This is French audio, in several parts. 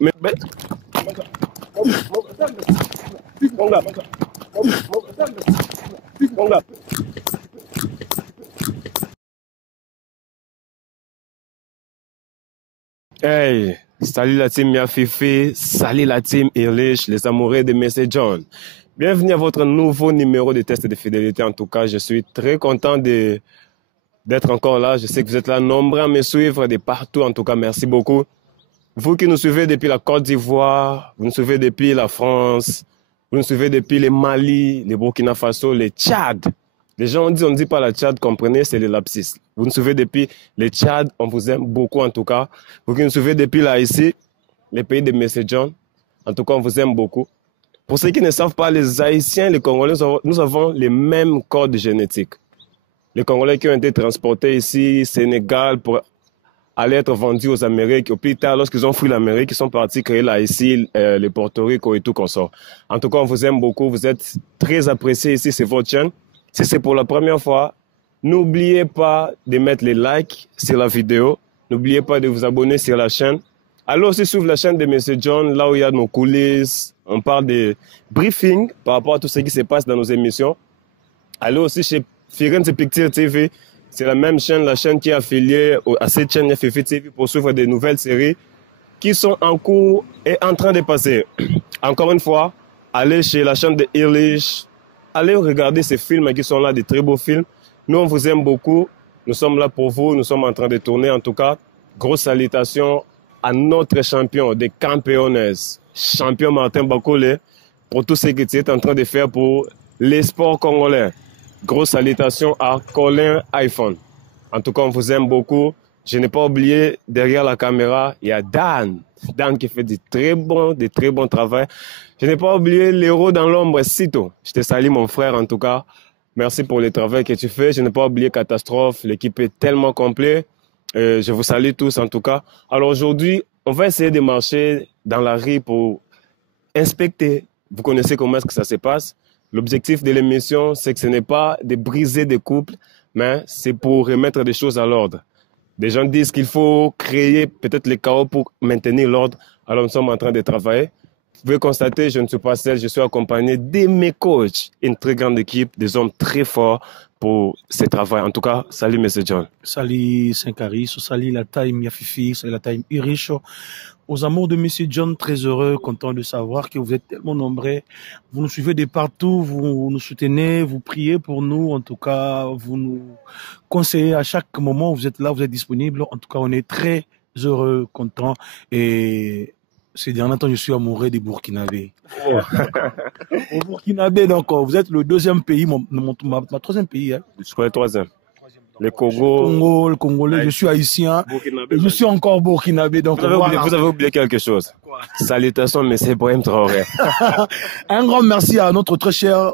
Mais, hey, salut la team Mia Fifi, salut la team Earlich, les amoureux de Mr. John. Bienvenue à votre nouveau numéro de test de fidélité. En tout cas, je suis très content d'être encore là. Je sais que vous êtes là nombreux à me suivre de partout. En tout cas, merci beaucoup. Vous qui nous suivez depuis la Côte d'Ivoire, vous nous suivez depuis la France, vous nous suivez depuis le Mali, le Burkina Faso, le Tchad. Les gens on ne dit pas la Tchad, comprenez, c'est le lapsus. Vous nous suivez depuis le Tchad, on vous aime beaucoup en tout cas. Vous qui nous suivez depuis là ici, les pays de Mr. John, en tout cas on vous aime beaucoup. Pour ceux qui ne savent pas, les Haïtiens, les Congolais, nous avons les mêmes codes génétiques. Les Congolais qui ont été transportés ici, Sénégal, pour aller être vendus aux Amériques. Au plus tard, lorsqu'ils ont fui l'Amérique, ils sont partis créer là ici, les Porto Rico et tout qu'on sort. En tout cas, on vous aime beaucoup. Vous êtes très appréciés ici, c'est votre chaîne. Si c'est pour la première fois, n'oubliez pas de mettre les likes sur la vidéo. N'oubliez pas de vous abonner sur la chaîne. Allez aussi suivre la chaîne de Mr. John, là où il y a nos coulisses. On parle de briefing par rapport à tout ce qui se passe dans nos émissions. Allez aussi chez Firenze Picture TV. C'est la même chaîne, la chaîne qui est affiliée à cette chaîne FFI TV pour suivre des nouvelles séries qui sont en cours et en train de passer. Encore une fois, allez chez la chaîne de Earlich. Allez regarder ces films qui sont là, des très beaux films. Nous, on vous aime beaucoup. Nous sommes là pour vous. Nous sommes en train de tourner. En tout cas, grosse salutation à notre champion des Campeones, champion Martin Bakole, pour tout ce que tu es en train de faire pour les sports congolais. Grosse salutation à Colin iPhone. En tout cas, on vous aime beaucoup. Je n'ai pas oublié, derrière la caméra, il y a Dan. Dan qui fait du très bon travail. Je n'ai pas oublié l'héros dans l'ombre, Sito. Je te salue, mon frère, en tout cas. Merci pour le travail que tu fais. Je n'ai pas oublié Catastrophe. L'équipe est tellement complète. Je vous salue tous, en tout cas. Alors aujourd'hui, on va essayer de marcher dans la rue pour inspecter. Vous connaissez comment est-ce que ça se passe. L'objectif de l'émission, c'est que ce n'est pas de briser des couples, mais c'est pour remettre des choses à l'ordre. Des gens disent qu'il faut créer peut-être le chaos pour maintenir l'ordre. Alors nous sommes en train de travailler. Vous pouvez constater, je ne suis pas seul, je suis accompagné de mes coachs. Une très grande équipe, des hommes très forts pour ce travail. En tout cas, salut M. John. Salut Saint-Caris, salut la time Yafifi, salut la time Irish. Aux amours de M. John, très heureux, content de savoir que vous êtes tellement nombreux. Vous nous suivez de partout, vous nous soutenez, vous priez pour nous. En tout cas, vous nous conseillez à chaque moment. Vous êtes là, vous êtes disponible. En tout cas, on est très heureux, content. Et ces derniers temps, je suis amoureux des Burkinabés. Oh. Au Burkinabé, donc, vous êtes le deuxième pays, ma troisième pays. Hein. Je crois le troisième. Le Congo, le Congolais, je suis haïtien, et je suis encore burkinabé. Donc vous avez oublié quelque chose. Quoi? Salutations, M. Ibrahim Traoré. Un grand merci à notre très cher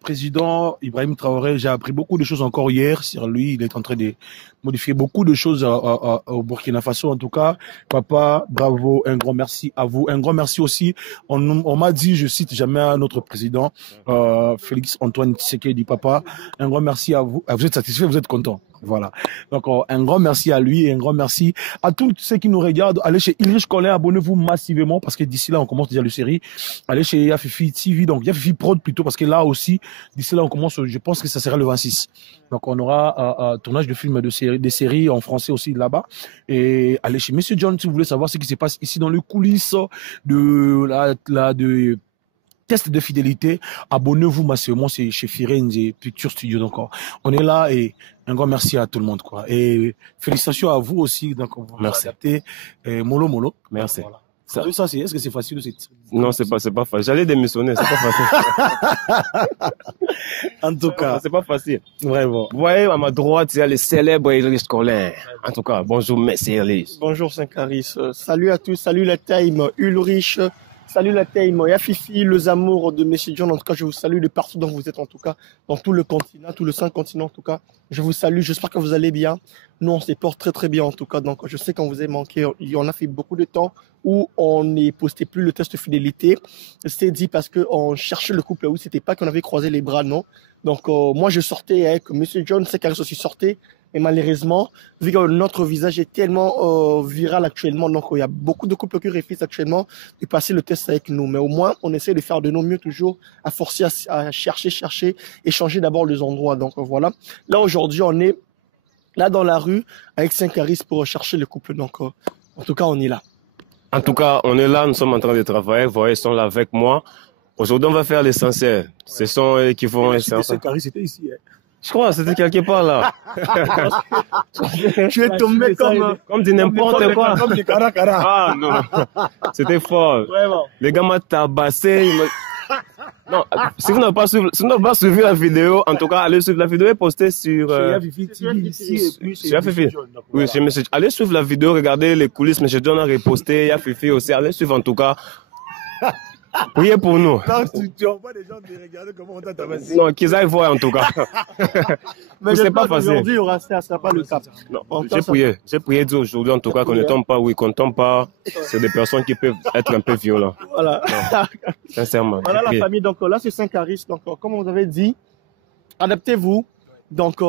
président Ibrahim Traoré. J'ai appris beaucoup de choses encore hier sur lui. Il est en train de modifier beaucoup de choses au Burkina Faso. En tout cas, papa, bravo, un grand merci à vous. Un grand merci aussi. On m'a dit, je cite jamais à notre président, Félix Antoine Tshisekedi, papa. Un grand merci à vous. Vous êtes satisfait, vous êtes content. Voilà. Donc, un grand merci à lui et un grand merci à tous ceux qui nous regardent. Allez chez Ulrich Colin, abonnez-vous massivement parce que d'ici là, on commence déjà la série. Allez chez Yafifi TV, donc Yafifi Prod plutôt parce que là aussi, d'ici là, on commence, je pense que ça sera le 26. Donc, on aura un tournage de films, des séries en français aussi là-bas. Et allez chez Monsieur John si vous voulez savoir ce qui se passe ici dans les coulisses de test de fidélité, abonnez-vous massivement, c'est chez Firenze Picture Studio. Donc, on est là et un grand merci à tout le monde, quoi. Et félicitations à vous aussi. Donc, on va merci. Adapter. Molo. Merci. Voilà. Ça, est-ce que c'est facile? Non, c'est pas facile. J'allais démissionner, c'est pas facile. En tout cas. C'est pas facile. Vraiment. Vous voyez, à ma droite, il y a le célèbre Ulrich Colin. En tout cas, bonjour, merci Ulrich. Bonjour Saint-Caris. Salut à tous. Salut la time Ulrich. Salut la team, Yafifi, les amours de M. John. En tout cas, je vous salue de partout dont vous êtes, en tout cas, dans tout le continent, tout le 5 continents, en tout cas. Je vous salue, j'espère que vous allez bien. Nous, on se porte très très bien, en tout cas. Donc, je sais qu'on vous a manqué. On a fait beaucoup de temps où on n'est posté plus le test de fidélité. C'est dit parce qu'on cherchait le couple où c'était pas qu'on avait croisé les bras, non. Donc, moi, je sortais avec M. John, c'est Caris aussi sortait. Mais malheureusement, vu que notre visage est tellement viral actuellement, donc il y a beaucoup de couples qui réfléchissent actuellement de passer le test avec nous. Mais au moins, on essaie de faire de nos mieux toujours, à forcer à chercher, et changer d'abord les endroits. Donc voilà. Là, aujourd'hui, on est là dans la rue avec 5 caristes pour rechercher le couple. Donc, en tout cas, on est là. En tout cas, on est là, nous sommes en train de travailler. Vous voyez, ils sont là avec moi. Aujourd'hui, on va faire l'essentiel. Ce sont eux qui font l'essentiel. C'était ici. Hein. Je crois, c'était quelque part là. Tu es tombé comme du n'importe quoi. Comme du cara. Ah non, c'était fort. Vraiment. Les gars m'ont tabassé. Non, si vous n'avez pas suivi la vidéo, en tout cas, allez suivre la vidéo et postée sur Fifi. Oui, chez Monsieur. Allez suivre la vidéo, regardez les coulisses. Monsieur John a reposté, il y a Fifi aussi. Allez suivre en tout cas. Priez pour nous. Non, tu envoies des gens de regarder comment on t'a tabassé. Non, qu'ils aillent voir en tout cas. Mais c'est pas facile. Aujourd'hui, ça ne sera pas le cas. J'ai prié Dieu aujourd'hui en tout cas qu'on ne tombe pas, oui, qu'on ne tombe pas. C'est des personnes qui peuvent être un peu violentes. Voilà. Sincèrement. Voilà la famille. Donc là, c'est 5 caristes. Donc, comme vous avez dit, adaptez-vous. Donc,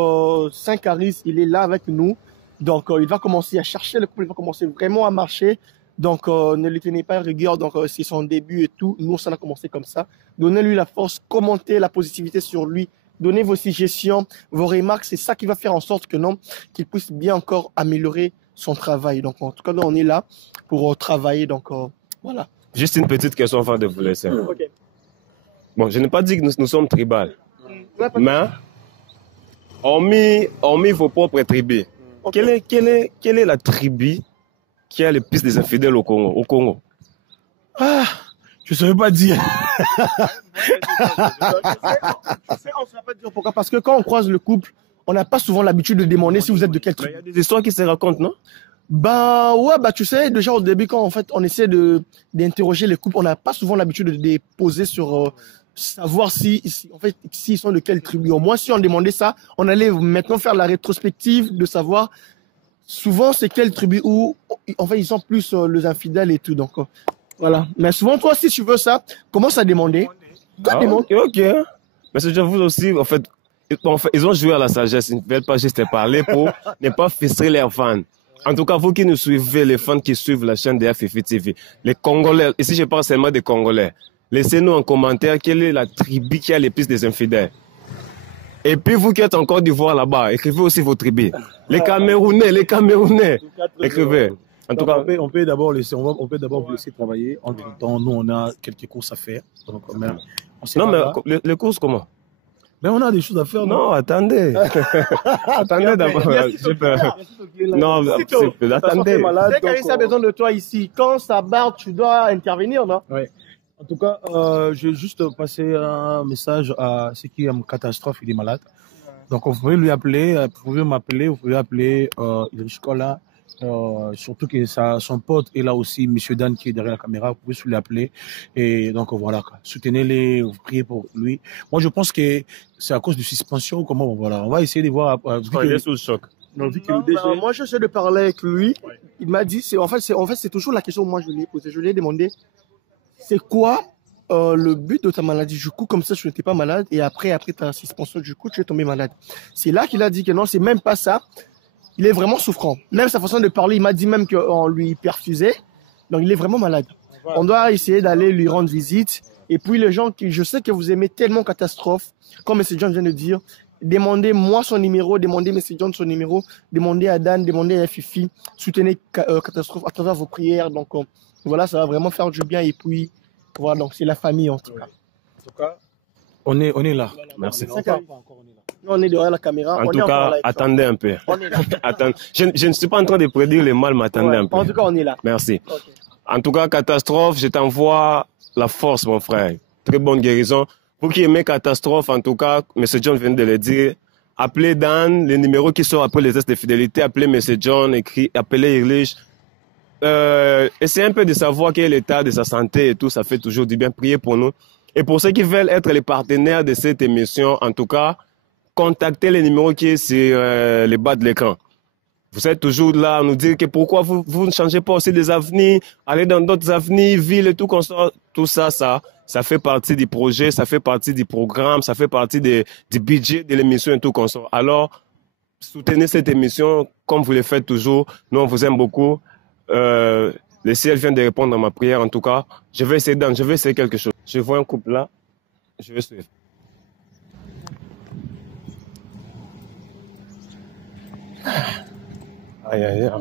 5 caristes, il est là avec nous. Donc, il va commencer à chercher le couple, il va commencer vraiment à marcher. Donc, ne lui tenez pas rigueur. Donc, c'est son début et tout. Nous, ça a commencé comme ça. Donnez-lui la force, commentez la positivité sur lui. Donnez vos suggestions, vos remarques. C'est ça qui va faire en sorte que non, qu'il puisse bien encore améliorer son travail. Donc, en tout cas, nous, on est là pour travailler. Donc, voilà. Juste une petite question avant de vous laisser. Okay. Bon, je n'ai pas dit que nous sommes tribales. Mais, hormis vos propres tribus, okay. Quelle est la tribu qui a le plus des infidèles au Congo? Ah, je ne saurais pas dire. On ne saurait pas dire pourquoi. Parce que quand on croise le couple, on n'a pas souvent l'habitude de demander si vous êtes de quel tribu. Il y a des histoires qui se racontent, non? Bah ouais, bah tu sais, déjà au début, quand en fait on essaie d'interroger les couples, on n'a pas souvent l'habitude de les poser sur savoir s'ils sont de quelle tribu. Au moins, si on demandait ça, on allait maintenant faire la rétrospective de savoir souvent c'est quelle tribu où en fait ils sont plus les infidèles et tout. Donc voilà. Mais souvent, toi, si tu veux ça, commence à demander. Ok. Mais c'est déjà vous aussi, en fait, ils ont joué à la sagesse. Ils ne veulent pas juste parler pour ne pas frustrer leurs fans. En tout cas, vous qui nous suivez, les fans qui suivent la chaîne de FIFI TV, les Congolais, ici je parle seulement des Congolais, laissez-nous en commentaire quelle est la tribu qui a le plus des infidèles. Et puis vous qui êtes en Côte d'Ivoire là-bas, écrivez aussi vos tribus. Les Camerounais, écrivez. En tout cas, on peut d'abord vous laisser travailler. Entre temps, nous on a quelques courses à faire. Donc, non mais les courses comment? Mais on a des choses à faire. Non, attendez. Attendez d'abord. Non, attendez. Dès qu'il a besoin de toi ici, quand ça barre, tu dois intervenir, non? Oui. En tout cas, je vais juste passer un message à ceux qui aiment Catastrophe, il est malade. Donc, vous pouvez lui appeler, vous pouvez m'appeler, vous pouvez appeler Idriss Kola. Surtout que son pote est là aussi, Monsieur Dan qui est derrière la caméra, vous pouvez l'appeler et donc voilà, soutenez-les, vous priez pour lui. Moi je pense que c'est à cause de suspension ou comment, voilà, on va essayer de voir. Il est sous le choc. Moi j'essaie de parler avec lui, il m'a dit, en fait c'est toujours la question que moi je lui ai posée, je lui ai demandé c'est quoi le but de ta maladie, du coup comme ça tu n'étais pas malade et après ta suspension du coup tu es tombé malade. C'est là qu'il a dit que non, c'est même pas ça. Il est vraiment souffrant. Même sa façon de parler, il m'a dit même qu'on lui perfusait. Donc, il est vraiment malade. Voilà. On doit essayer d'aller lui rendre visite. Et puis, les gens je sais que vous aimez tellement Catastrophe, comme M. John vient de dire, demandez-moi son numéro, demandez M. John son numéro, demandez à Dan, demandez à Fifi, soutenez Catastrophe à travers vos prières. Donc, voilà, ça va vraiment faire du bien. Et puis, voilà, donc c'est la famille en tout cas. En tout cas, on est là. Voilà, merci. On est derrière la caméra. En tout cas, attendez un peu. Je ne suis pas en train de prédire le mal, mais attendez un peu. En tout cas, on est là. Merci. Okay. En tout cas, Catastrophe, je t'envoie la force, mon frère. Très bonne guérison. Vous qui aimez Catastrophe, en tout cas, M. John vient de le dire, appelez Dan, les numéros qui sont après les tests de fidélité, appelez M. John, appelez Irlich. Essayez un peu de savoir quel est l'état de sa santé et tout, ça fait toujours du bien. Priez pour nous. Et pour ceux qui veulent être les partenaires de cette émission, en tout cas, contactez les numéros qui est sur les bas de l'écran. Vous êtes toujours là à nous dire que pourquoi vous ne changez pas aussi des avenirs, allez dans d'autres avenirs, villes et tout, tout ça, ça fait partie du projet, ça fait partie du programme, ça fait partie du budget de l'émission et tout. Alors, soutenez cette émission comme vous le faites toujours. Nous, on vous aime beaucoup. Le ciel vient de répondre à ma prière. En tout cas, je vais essayer quelque chose. Je vois un couple là. Je vais suivre. Aïe, aïe, aïe.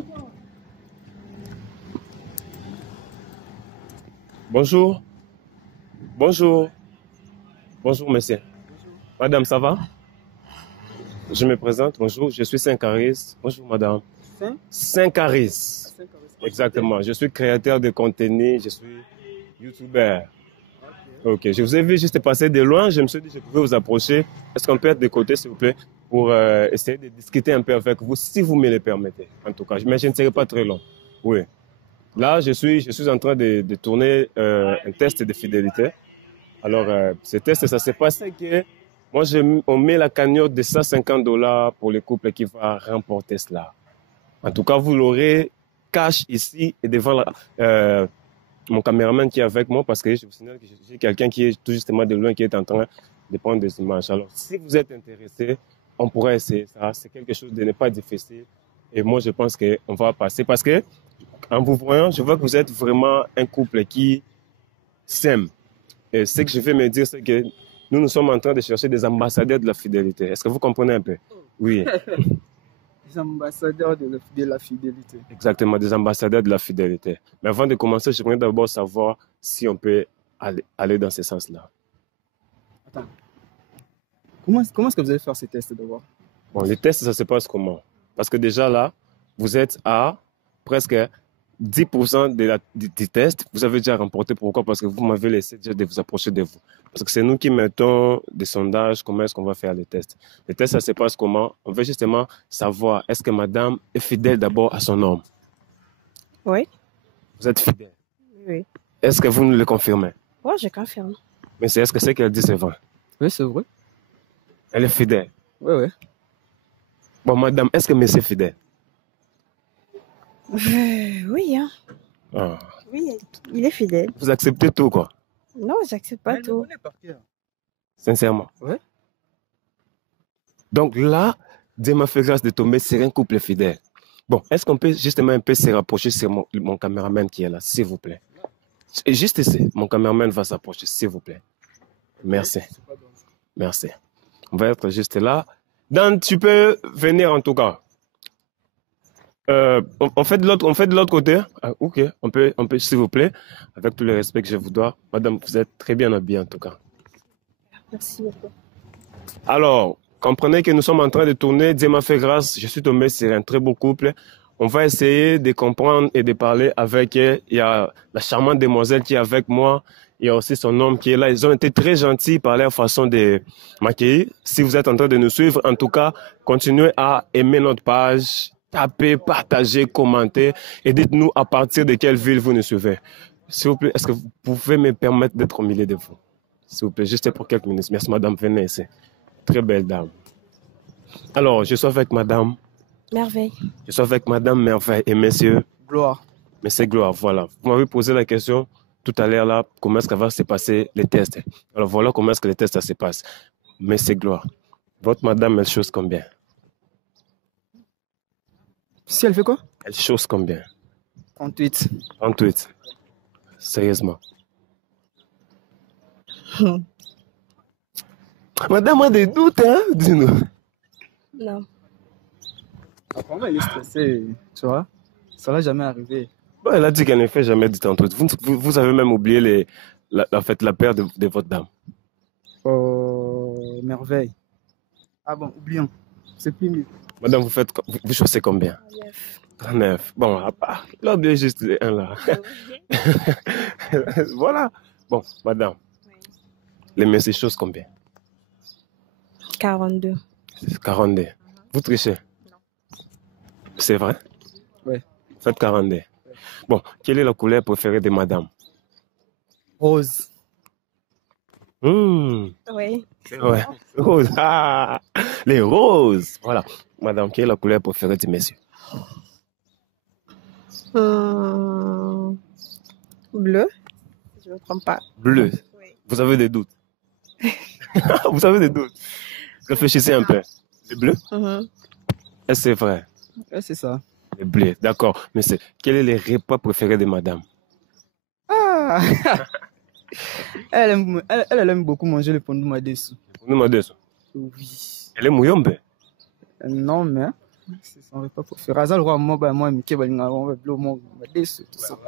Bonjour. Bonjour. Bonjour, monsieur. Madame, ça va? Je me présente. Bonjour, je suis Saint-Caris. Bonjour, madame. Saint-Caris. Exactement. Je suis créateur de contenu. Je suis youtubeur. Ok. Je vous ai vu juste passer de loin. Je me suis dit que je pouvais vous approcher. Est-ce qu'on peut être de côté, s'il vous plaît, pour essayer de discuter un peu avec vous, si vous me le permettez, en tout cas. Mais je ne serai pas très long. Oui. Là, je suis en train de tourner un test de fidélité. Alors, ce test, ça s'est passé que moi, on met la cagnotte de $150 pour le couple qui va remporter cela. En tout cas, vous l'aurez cash ici et devant mon caméraman qui est avec moi, parce que je vous signale que j'ai quelqu'un qui est tout justement de loin, qui est en train de prendre des images. Alors, si vous êtes intéressé, on pourrait essayer ça. C'est quelque chose de ne pas difficile. Et moi, je pense qu'on va passer parce que, en vous voyant, je vois que vous êtes vraiment un couple qui s'aime. Et ce que je vais me dire, c'est que nous sommes en train de chercher des ambassadeurs de la fidélité. Est-ce que vous comprenez un peu? Oui. Des ambassadeurs de la fidélité. Exactement, des ambassadeurs de la fidélité. Mais avant de commencer, j'aimerais d'abord savoir si on peut aller dans ce sens-là. Attends. Comment est-ce que vous allez faire ces tests d'abord? Bon, les tests, ça se passe comment? Parce que déjà là, vous êtes à presque 10% du test, vous avez déjà remporté. Pourquoi? Parce que vous m'avez laissé déjà de vous approcher de vous. Parce que c'est nous qui mettons des sondages, comment est-ce qu'on va faire les tests. Les tests, ça se passe comment? On veut justement savoir, est-ce que madame est fidèle d'abord à son homme? Oui. Vous êtes fidèle? Oui. Est-ce que vous nous le confirmez? Oui, je confirme. Mais est-ce que c'est qu'elle dit c'est vrai? Oui, c'est vrai. Elle est fidèle? Oui, oui. Bon, madame, est-ce que monsieur est fidèle? Oui, hein. Ah. Oui, il est fidèle. Vous acceptez tout, quoi? Non, j'accepte pas tout. Sincèrement? Ouais. Donc là, Dieu m'a fait grâce de tomber sur un couple fidèle. Bon, est-ce qu'on peut justement un peu se rapprocher sur mon caméraman qui est là, s'il vous plaît? Et juste ici, mon caméraman va s'approcher, s'il vous plaît. Merci. Merci. On va être juste là. Dan, tu peux venir en tout cas. On fait de l'autre côté. Ah, ok, on peut, s'il vous plaît, avec tout le respect que je vous dois. Madame, vous êtes très bien habillée en tout cas. Merci beaucoup. Alors, comprenez que nous sommes en train de tourner. Dieu m'a fait grâce. Je suis tombé sur un très beau couple. On va essayer de comprendre et de parler avec elle. Il y a la charmante demoiselle qui est avec moi. Il y a aussi son homme qui est là. Ils ont été très gentils par leur façon de m'accueillir. Si vous êtes en train de nous suivre, en tout cas, continuez à aimer notre page. Tapez, partagez, commentez et dites-nous à partir de quelle ville vous nous suivez. S'il vous plaît, est-ce que vous pouvez me permettre d'être au milieu de vous? S'il vous plaît, juste pour quelques minutes. Merci, madame. Venez ici. Très belle dame. Alors, je suis avec madame. Merveille. Je suis avec madame Merveille et monsieur. Gloire. Monsieur Gloire, voilà. Vous m'avez posé la question tout à l'heure là, comment est-ce que va se passer les tests. Alors voilà comment est-ce que les tests ça se passe. Monsieur Gloire, votre madame, elle chose combien? Si elle fait quoi? Elle chose combien? 38. 38. Sérieusement. Madame a des doutes, hein? Dis-nous. Non. Apparemment, elle est stressée, tu vois. Ça va jamais arriver. Bon, elle a dit qu'elle ne fait jamais du temps. Vous avez même oublié la paire de votre dame. Oh, merveille. Ah bon, oublions. C'est plus mieux. Madame, vous chaussez combien? 9. 39. Bon, il a oublié juste un là. Voilà. Bon, madame, Oui. les messieurs chaussent combien? 42. 42. Vous trichez? Non. C'est vrai? Oui. Faites 42. Bon, quelle est la couleur préférée de madame? Rose. Oui. C'est vrai. Rose. Ah, les roses. Voilà. Madame, quelle est la couleur préférée du monsieur? Bleu. Je ne me trompe pas. Bleu. Oui. Vous avez des doutes? Vous avez des doutes? Réfléchissez un peu. Le bleu? Est-ce que c'est vrai? Ouais, c'est ça. Le blé, d'accord. Mais quel est le repas préféré de madame? Ah! Elle aime beaucoup manger le pondu madesu. Nous demandons ça. Oui. Elle est mouillombe. Non, mais c'est son repas préféré. Azal roi moi, Mickey Balinga, on va bleu, moi, madesu, tout ça.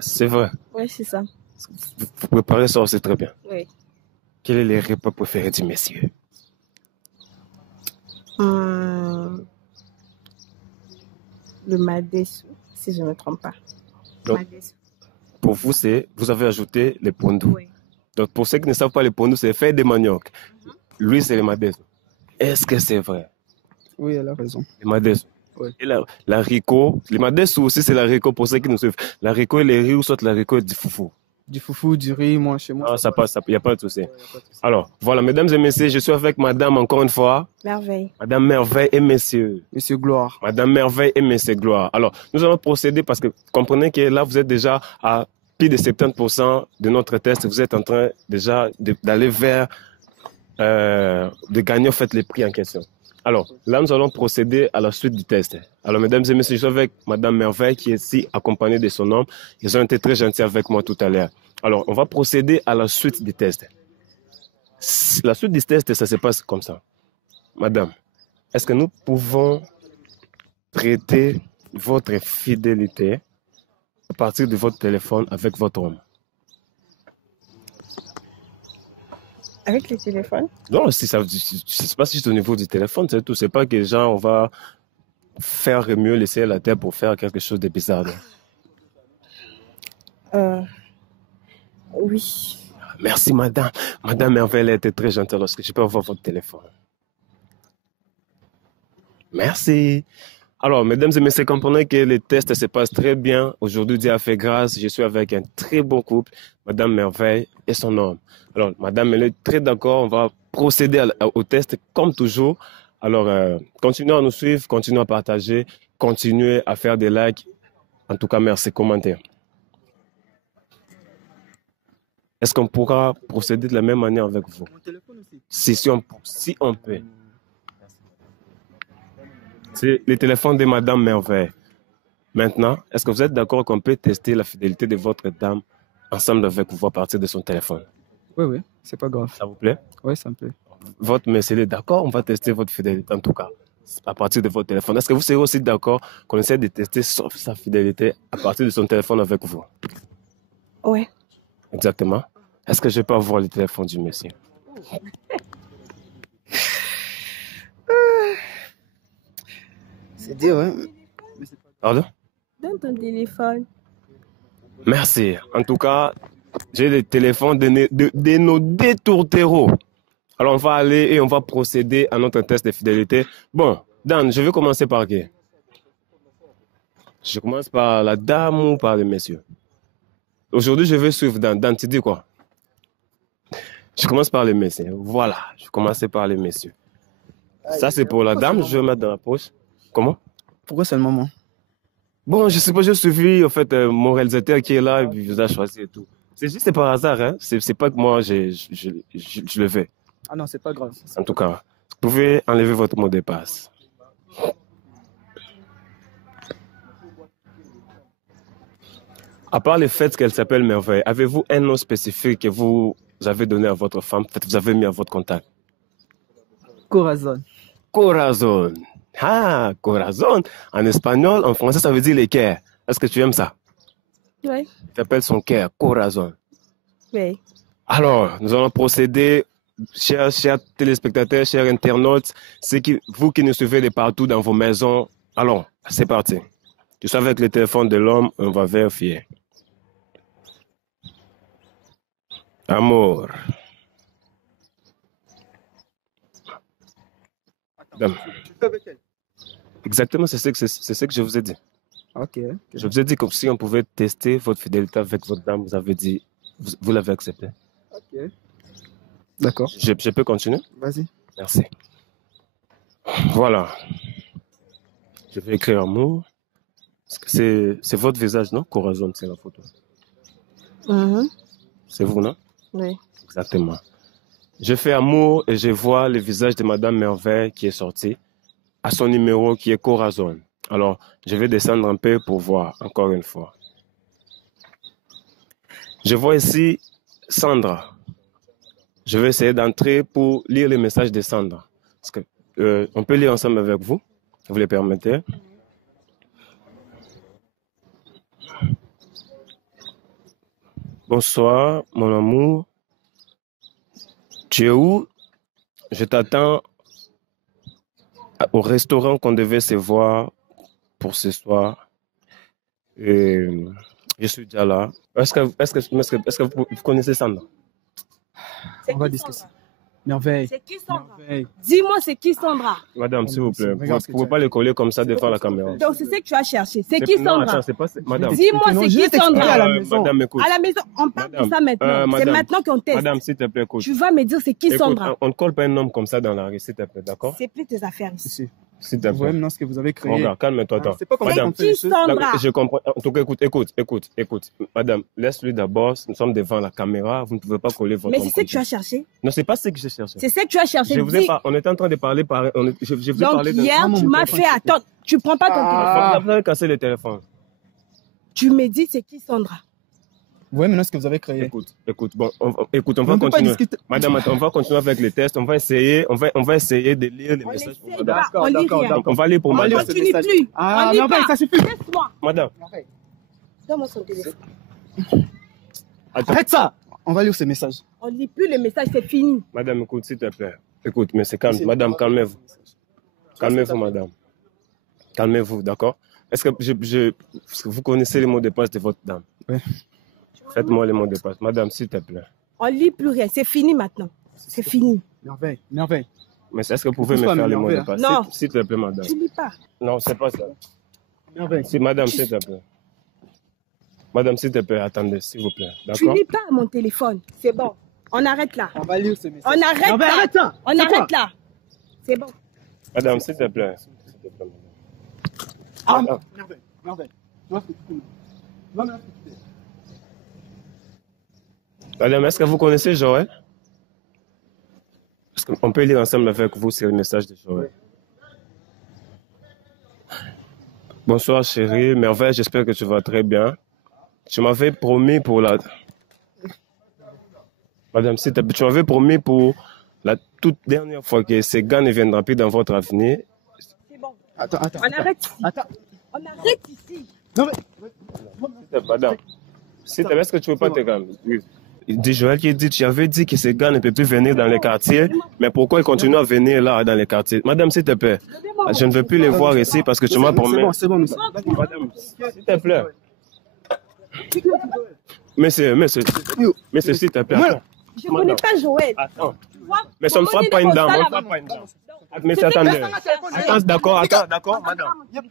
C'est vrai. Oui, c'est ça. Vous préparez ça, c'est très bien. Oui. Quel est le repas préféré du monsieur? Le Madesu, si je ne me trompe pas. Donc, Madesu. pour vous, vous avez ajouté le pondu. Oui. Donc, pour ceux qui ne savent pas, le pondu, c'est fait de manioc. Lui, c'est le madès. Est-ce que c'est vrai? Oui, elle a raison. Le madès. Oui. Et l'haricot, le madès aussi, c'est l'haricot pour ceux qui nous suivent. L'haricot et les riz ou soit l'haricot et du foufou. Du foufou, du riz, moi, chez moi. Ah, ça passe, il n'y a pas de souci. Ouais, y a pas de souci. Alors, voilà, mesdames et messieurs, je suis avec madame encore une fois. Merveille. Madame Merveille et messieurs. Monsieur Gloire. Madame Merveille et Monsieur Gloire. Alors, nous allons procéder parce que comprenez que là, vous êtes déjà à plus de 70% de notre test. Vous êtes en train déjà d'aller vers, de gagner en fait les prix en question. Alors, là, nous allons procéder à la suite du test. Alors, mesdames et messieurs, je suis avec Madame Merveille qui est ici accompagnée de son homme. Ils ont été très gentils avec moi tout à l'heure. Alors, on va procéder à la suite du test. La suite du test, ça se passe comme ça. Madame, est-ce que nous pouvons traiter votre fidélité à partir de votre téléphone avec votre homme? Avec le téléphone? Non, si ça, c'est pas juste au niveau du téléphone, c'est tout. C'est pas que genre on va faire mieux laisser la terre pour faire quelque chose de bizarre. Oui. Merci, madame. Madame Merveille elle était très gentille lorsque je peux avoir votre téléphone. Merci. Alors, mesdames et messieurs, comprenez que le test se passe très bien. Aujourd'hui, Dieu a fait grâce. Je suis avec un très bon couple, Madame Merveille et son homme. Alors, Madame, elle est très d'accord. On va procéder au test comme toujours. Alors, continuez à nous suivre, continuez à partager, continuez à faire des likes. En tout cas, merci. Commentez. Est-ce qu'on pourra procéder de la même manière avec vous? Si on peut. C'est le téléphone de Madame Merveille. Maintenant, est-ce que vous êtes d'accord qu'on peut tester la fidélité de votre dame ensemble avec vous à partir de son téléphone? Oui, c'est pas grave. Ça vous plaît? Oui, ça me plaît. Votre monsieur est d'accord? On va tester votre fidélité en tout cas à partir de votre téléphone. Est-ce que vous serez aussi d'accord qu'on essaie de tester sa fidélité à partir de son téléphone avec vous? Oui. Exactement. Est-ce que je peux avoir le téléphone du monsieur? C'est dur, hein? Pardon? Donne ton téléphone. Merci. En tout cas, j'ai le téléphone de nos détourtereaux. Alors, on va aller et on va procéder à notre test de fidélité. Bon, Dan, je vais commencer par qui? Je commence par la dame ou par le monsieur? Aujourd'hui, je vais suivre Dan. Dan, tu dis quoi? Je commence par le monsieur. Voilà, je vais commencer par le monsieur. Ça, c'est pour la dame. Je vais mettre dans la poche. Comment? Pourquoi seulement moi? Bon, je sais pas, j'ai suivi en fait mon réalisateur qui est là et puis il vous a choisi et tout. C'est juste par hasard, hein. C'est pas que moi je le fais. Ah non, c'est pas grave. En tout cas, vous pouvez enlever votre mot de passe. À part le fait qu'elle s'appelle Merveille, avez-vous un nom spécifique que vous avez donné à votre femme, que vous avez mis à votre contact? Corazon. Corazon. Ah, corazon. En espagnol, en français, ça veut dire le cœur. Est-ce que tu aimes ça? Oui. Il s'appelle son cœur, corazon. Oui. Alors, nous allons procéder, chers téléspectateurs, chers internautes, vous qui nous suivez de partout dans vos maisons. Allons, c'est parti. Je suis avec le téléphone de l'homme, on va vérifier. Amour. Dame. Exactement, c'est ce que je vous ai dit. Ok. Je vous ai dit comme si on pouvait tester votre fidélité avec votre dame. Vous avez dit, vous l'avez accepté. Ok. D'accord. Je peux continuer? Vas-y. Merci. Voilà. Je vais écrire amour. C'est votre visage, non? Corazon, c'est la photo. C'est vous, non? Oui. Exactement. Je fais amour et je vois le visage de Madame Merveille qui est sorti. à son numéro qui est Corazon. Alors, je vais descendre un peu pour voir, encore une fois. Je vois ici Sandra. Je vais essayer d'entrer pour lire le message de Sandra. Parce que, on peut lire ensemble avec vous, vous le permettez. Bonsoir, mon amour. Tu es où? Je t'attends au restaurant qu'on devait se voir pour ce soir. Et je suis déjà là. Est-ce que vous connaissez Sandra? On va discuter. Merveille. C'est qui Sandra? Merveille. Dis-moi, c'est qui Sandra? Madame, s'il vous plaît, vous ne pouvez pas le coller comme ça devant la caméra. Donc, c'est ce que tu as cherché. C'est qui Non, Sandra? attends, c'est pas... Madame, Dis-moi, c'est qui Sandra? à la maison. madame, écoute. À la maison, on parle de Madame, ça maintenant. C'est madame, maintenant qu'on teste. Madame, s'il te plaît, écoute. Tu vas me dire c'est qui Écoute, Sandra? on ne colle pas un homme comme ça dans la rue, s'il te plaît, d'accord? C'est plus tes affaires ici. Ici. S'il te Vous voyez plaît. maintenant ce que vous avez créé. Mon gars, calme-toi, attends. C'est pas comme ça Madame, qu'on fait les Qui choses. Sandra? je comprends. En tout cas, écoute. Madame, laisse-lui d'abord. Nous sommes devant la caméra. Vous ne pouvez pas coller votre Mais homme c'est ce comme que tu as ça. cherché. Non, c'est pas ce que j'ai cherché. C'est ce que tu as cherché. Je vous ai Dis- pas. On était en train de parler. Je vous ai Donc, parlé de. hier, tu m'as fait attendre. Tu prends pas ton téléphone. Vous avez cassé le téléphone. Tu me dis c'est qui Sandra? Vous voyez maintenant ce que vous avez créé. Écoute. Bon, on va On peut pas continuer. discuter. Madame, attends, on va continuer avec les tests. On va essayer de lire les On messages. pour essaye madame. pas, on lit d'accord, rien. d'accord. On va lire pour On madame. ce continue message. plus. Ah, On lit Merveille, pas. ça suffit. Laisse-moi. Madame, Donne-moi son téléphone. attends. Arrête ça. On va lire ces messages. On lit plus le message, c'est fini. Madame, écoute, s'il te plaît. Écoute, mais c'est calme. Madame, calmez-vous. Calmez-vous, madame. Calmez-vous, d'accord? Est-ce que vous connaissez les mots de passe de votre dame? Oui. Faites-moi les mots de passe. Madame, s'il te plaît. On lit plus rien, c'est fini maintenant. C'est fini. Merveille. Merveille. Mais est-ce que vous pouvez Pousse me pas faire les m'énerver, mots de passe? Non. S'il te plaît, madame. Tu lis pas. Non, c'est pas ça. Merveille. Si, madame, s'il te plaît. Madame, s'il te plaît, attendez, s'il vous plaît. Tu D'accord? lis pas mon téléphone. C'est bon. On arrête là. On va lire ces messages. On arrête Merveille, là. arrête ça. On C'est quoi? arrête là. C'est bon. Madame, s'il te plaît. S'il te plaît, madame. Ah, Ah. Merveille. Merveille. Tu vois ce que tu fais. Tu vois maintenant ce que tu fais. Madame, est-ce que vous connaissez Joël? Est-ce qu'on peut lire ensemble avec vous sur le message de Joël? Bonsoir chérie, Merveille, j'espère que tu vas très bien. Tu m'avais promis pour la... Madame, s'il te plaît, tu m'avais promis pour la toute dernière fois que ces gars ne viendront plus dans votre avenir. C'est bon. Attends. On arrête ici. Attends. On arrête ici. Non, mais... Madame, s'il te plaît, est-ce que tu ne veux pas te calmer? Il dit Joël qui dit, tu avais dit que ces gars ne peuvent plus venir dans les quartiers, mais pourquoi ils continuent à venir là, dans les quartiers? Madame, s'il te plaît, je ne veux plus les voir ici parce que tu m'as promis. C'est bon. Madame, s'il te plaît. Monsieur, s'il te plaît. Attends. Je ne connais pas Joël. Attends. Tu vois? Mais ça ne Comment frappe il pas est une comme dame. ça, On ne là-bas? frappe pas une dame. Mais attendez. Attends, d'accord, madame.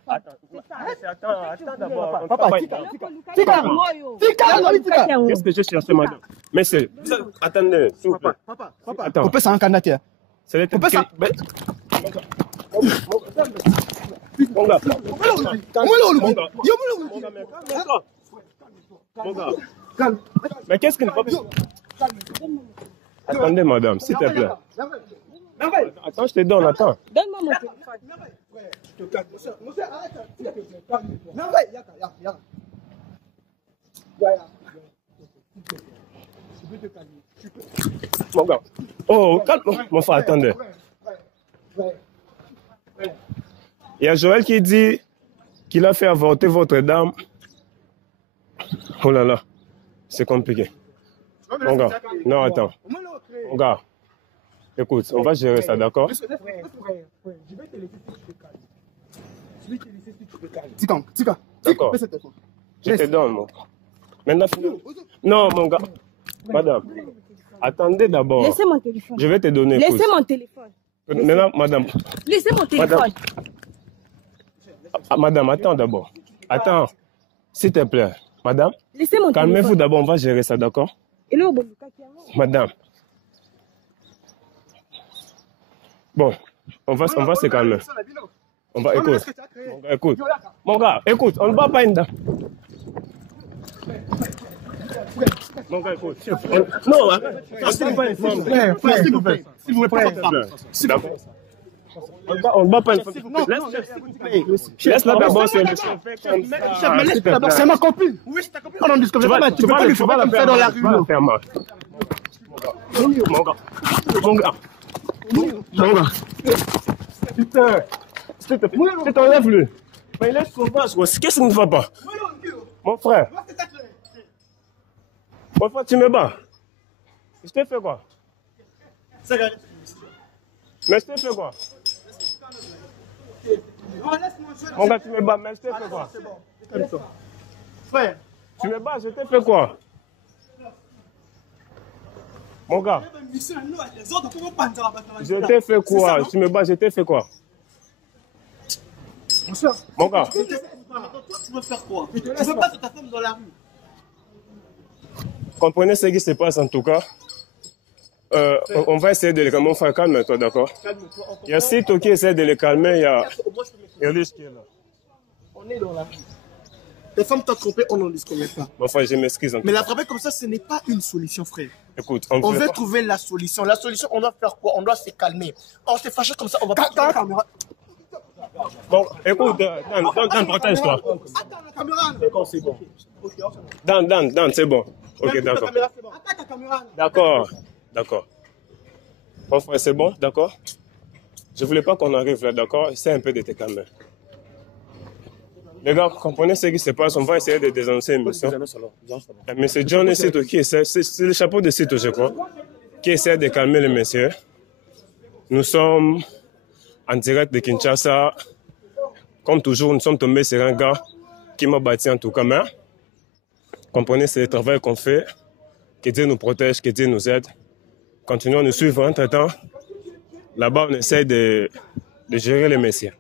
Attends d'abord. Papa, Tika. Qu'est-ce que j'ai cherché, madame? Monsieur, attendez, s'il vous plaît. Papa. Attends. On peut ça en candidature. C'est les On peut ça. Mon gars. Mon gars. Mais qu'est-ce qu'il ne faut pas... Attendez, madame, s'il te plaît. Attends, je te donne, attends. Donne-moi mon téléphone. Mon gars. Oh, calme. Mon frère, attendez. Il y a Joël qui dit qu'il a fait avorter votre dame. Oh là là, c'est compliqué. Mon gars, non, attends. Mon gars, écoute, on va gérer ça, d'accord? Tika. D'accord. Je te donne, mon gars. Maintenant, non, mon gars. Madame, attendez d'abord. Laissez mon téléphone. Je vais te donner. Écoute. Laissez mon téléphone. Maintenant, madame. Laissez mon téléphone. Madame, attends d'abord. Attends, s'il te plaît. Madame, Laissez mon téléphone. calmez-vous d'abord, on va gérer ça, d'accord? Et là, au bout du cas, qui est là? Madame. Bon, on va se calmer. On va, écoute. Mon gars, écoute, on ne va pas une dame. Mon gars, écoute. Non, c'est pas une femme. S'il vous plaît. D'accord. On ne bat pas une femme. Non, Laisse-la d'abord, c'est le chef. c'est ma copine. Oui, c'est ta copine. On en discute. Tu peux pas lui faire dans la rue. Tu vas la faire mal. Mon gars. Putain. Tu t'enlèves lui. Mais laisse son passe, quoi. Qu'est-ce qui ne va pas? Mon frère. Mon frère, tu me bats. Je t'ai fait quoi? Mais je t'ai fait quoi? Mon gars, tu me bats, mais je t'ai fait quoi? Frère. Tu me bats, je t'ai fait quoi? Mon gars. Je t'ai fait quoi? Tu me bats, je t'ai fait quoi? Mon gars. Tu veux faire quoi? Tu veux pas ta femme dans la rue? Comprenez ce qui se passe en tout cas. On va essayer de les calmer. Mon frère, calme-toi, d'accord? Il y a Sito qui essaie de les calmer, il y a Erlich qui est là. On est dans la rue. Les femmes t'ont trompé, on n'en discute pas. Mon frère, je m'excuse. Mais la travail comme ça, ce n'est pas une solution, frère. Écoute, On veut trouver la solution. La solution, on doit faire quoi? On doit se calmer. On s'est fâché comme ça, on va pas... Attends, la caméra. Bon, écoute, Dan, protège-toi. Attends, la caméra. D'accord, c'est bon. Dan, c'est bon. Ok, d'accord. Attends, ta caméra. D'accord. Mon frère, c'est bon, d'accord? Je voulais pas qu'on arrive là, d'accord? Essaie un peu de te calmer. Les gars, comprenez ce qui se passe, on va essayer de dénoncer une mission. Monsieur John Sito qui essaie, c'est le chapeau de Sito, je crois, qui essaie de calmer les messieurs. Nous sommes en direct de Kinshasa. Comme toujours, nous sommes tombés sur un gars qui m'a battu en tout cas. Mais comprenez, c'est le travail qu'on fait. Que Dieu nous protège, que Dieu nous aide. Continuons à nous suivre. Entre-temps, là-bas, on essaie de gérer les messieurs.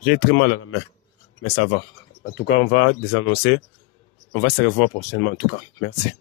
J'ai très mal à la main, mais ça va. En tout cas, on va désannoncer. On va se revoir prochainement, en tout cas. Merci.